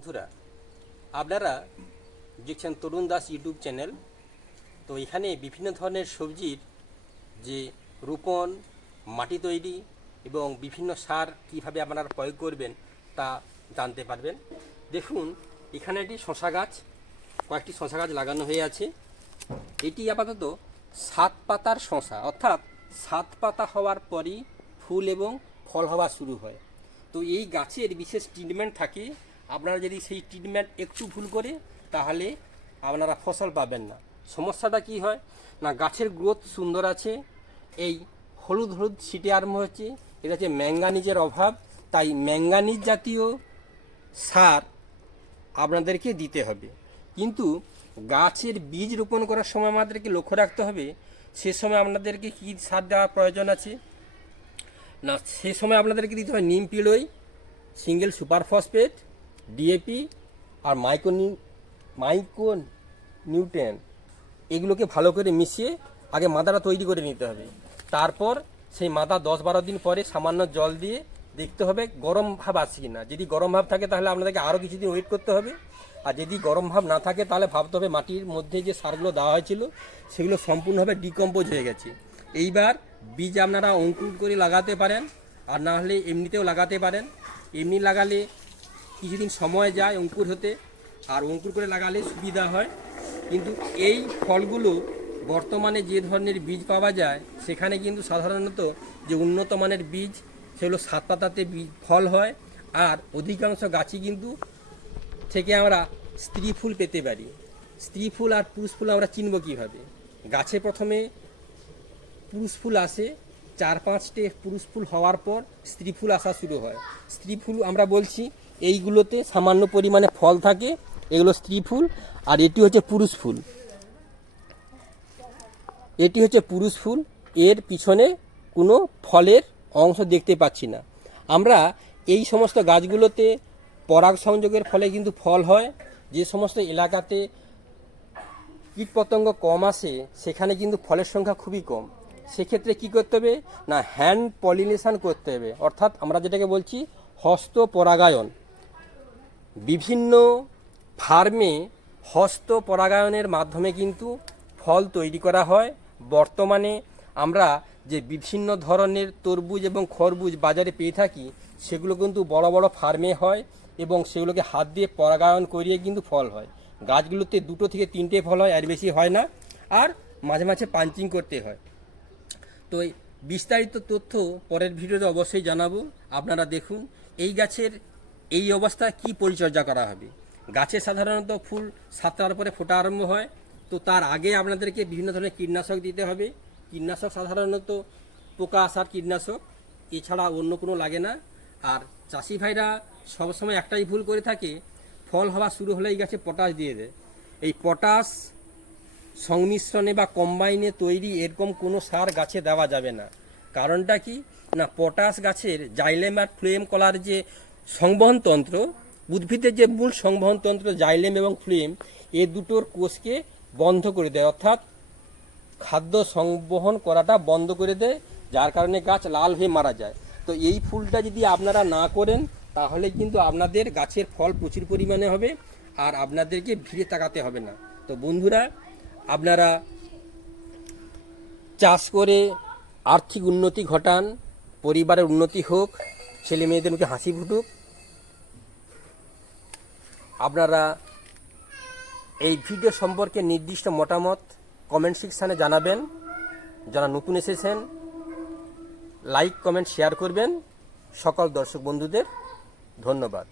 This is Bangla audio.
বন্ধুরা, আপনারা দেখছেন তরুণ দাস ইউটিউব চ্যানেল। তো এখানে বিভিন্ন ধরনের সবজির যে রোপণ, মাটি তৈরি এবং বিভিন্ন সার কীভাবে আপনারা প্রয়োগ করবেন তা জানতে পারবেন। দেখুন, এখানে একটি শশা গাছ, কয়েকটি শশা গাছ লাগানো হয়ে আছে। এটি আপাতত সাত পাতার শশা অর্থাৎ সাত পাতা হওয়ার পরই ফুল এবং ফল হওয়া শুরু হয়। তো এই গাছের বিশেষ ট্রিটমেন্ট থাকে আপনারা যদি সেই ট্রিটমেন্ট একটু ভুল করে, তাহলে আপনারা ফসল পাবেন না। সমস্যাটা কি হয়? না, গাছের গ্রোথ সুন্দর আছে, এই হলুদ হলুদ ছিটে আরম্ভ হচ্ছে, এটা হচ্ছে ম্যাঙ্গানিজের অভাব, তাই ম্যাঙ্গানিজ জাতীয় সার আপনাদেরকে দিতে হবে। কিন্তু গাছের বীজ রোপণ করার সময় আমাদেরকে লক্ষ্য রাখতে হবে, সে সময় আপনাদেরকে কী সার দেওয়ার প্রয়োজন আছে? না, সে সময় আপনাদেরকে দিতে হবে নিম পিলোই সিঙ্গেল সুপার ফসফেট ডিএপি আর মাইক্রো মাইক্রো নিউট্রেন এগুলোকে ভালো করে মিশিয়ে আগে মাদাটা তৈরি করে নিতে হবে। তারপর সেই মাদা দশ বারো দিন পরে সামান্য জল দিয়ে দেখতে হবে গরম ভাব আসছে কিনা। যদি গরম ভাব থাকে তাহলে আপনাদেরকে আরও কিছুদিন ওয়েট করতে হবে। আর যদি গরম ভাব না থাকে তাহলে ভাবতে হবে মাটির মধ্যে যে সারগুলো দেওয়া হয়েছিল সেগুলো সম্পূর্ণভাবে ডিকম্পোজ হয়ে গেছে। এইবার বীজ আপনারা অঙ্কুর করে লাগাতে পারেন, আর না হলে এমনিতেও লাগাতে পারেন। এমনি লাগালে কিছুদিন সময় যায় অঙ্কুর হতে, আর অঙ্কুর করে লাগালে সুবিধা হয়। কিন্তু এই ফলগুলো বর্তমানে যে ধরনের বীজ পাওয়া যায়, সেখানে কিন্তু সাধারণত যে উন্নত মানের বীজ সেগুলো সাত পাতাতে বীজ ফল হয়, আর অধিকাংশ গাছই কিন্তু থেকে আমরা স্ত্রী ফুল পেতে পারি। স্ত্রী ফুল আর পুরুষ ফুল আমরা চিনব কীভাবে? গাছে প্রথমে পুরুষ ফুল আসে, চার পাঁচটে পুরুষ ফুল হওয়ার পর স্ত্রী ফুল আসা শুরু হয়। স্ত্রী ফুল আমরা বলছি এইগুলোতে সামান্য পরিমাণে ফল থাকে, এগুলো স্ত্রী ফুল, আর এটি হচ্ছে পুরুষ ফুল। এটি হচ্ছে পুরুষ ফুল, এর পিছনে কোনো ফলের অংশ দেখতে পাচ্ছি না। আমরা এই সমস্ত গাছগুলোতে পরাগ সংযোগের ফলে কিন্তু ফল হয়, যে সমস্ত এলাকাতে কীটপতঙ্গ কম আসে, সেখানে কিন্তু ফলের সংখ্যা খুবই কম। সেক্ষেত্রে কি করতে হবে? না হ্যান্ড পলিনেশান করতে হবে। অর্থাৎ আমরা যেটাকে বলছি হস্ত পরাগায়ন। বিভিন্ন ফার্মে হস্ত পরাগায়নের মাধ্যমে কিন্তু ফল তৈরি করা হয়। বর্তমানে আমরা যে বিভিন্ন ধরনের তরমুজ এবং খরবুজ বাজারে পেয়ে থাকি, সেগুলো কিন্তু বড় বড় ফার্মে হয় এবং সেগুলোকে হাত দিয়ে পরাগায়ন করিয়ে কিন্তু ফল হয়। গাছগুলোতে দুটো থেকে তিনটে ফল হয়, আর বেশি হয় না। আর মাঝে মাঝে পাঞ্চিং করতে হয়। তো বিস্তারিত তথ্য পরের ভিডিওতে অবশ্যই জানাব। আপনারা দেখুন, এই গাছের এই অবস্থায় কি পরিচর্যা করা হবে? গাছে সাধারণত ফুল সাতটার পরে ফোটা আরম্ভ হয়। তো তার আগে আপনাদেরকে বিভিন্ন ধরনের কীটনাশক দিতে হবে। কীটনাশক সাধারণত পোকা আসার কীটনাশক, এছাড়া অন্য কোনো লাগে না। আর চাষি ভাইরা সবসময় একটাই ভুল করে থাকে, ফল হওয়া শুরু হলেই গাছে পটাশ দিয়ে দেয়। এই পটাশ সংমিশ্রণে বা কম্বাইনে তৈরি এরকম কোনো সার গাছে দেওয়া যাবে না। কারণটা কি? না, পটাশ গাছের জাইলেম আর ফ্লুয়েম কলার যে সংবহন তন্ত্র উদ্ভিদের যে মূল সংবহনতন্ত্র, জাইলেম এবং ফ্লুয়েম এ দুটোর কোষকে বন্ধ করে দেয়। অর্থাৎ খাদ্য সংবহন করাটা বন্ধ করে দেয়, যার কারণে গাছ লাল হয়ে মারা যায়। তো এই ফুলটা যদি আপনারা না করেন, তাহলে কিন্তু আপনাদের গাছের ফল প্রচুর পরিমাণে হবে আর আপনাদেরকে ভিড়ে তাকাতে হবে না। তো বন্ধুরা, আপনারা চাষ করে আর্থিক উন্নতি ঘটান, পরিবারের উন্নতি হোক ছেলে মেয়েদের মুখে হাসি ফুটুক। আপনারা এই ভিডিও সম্পর্কে নির্দিষ্ট মতামত কমেন্ট সেকশানে জানাবেন। যারা নতুন এসেছেন, লাইক, কমেন্ট, শেয়ার করবেন। সকল দর্শক বন্ধুদের ধন্যবাদ।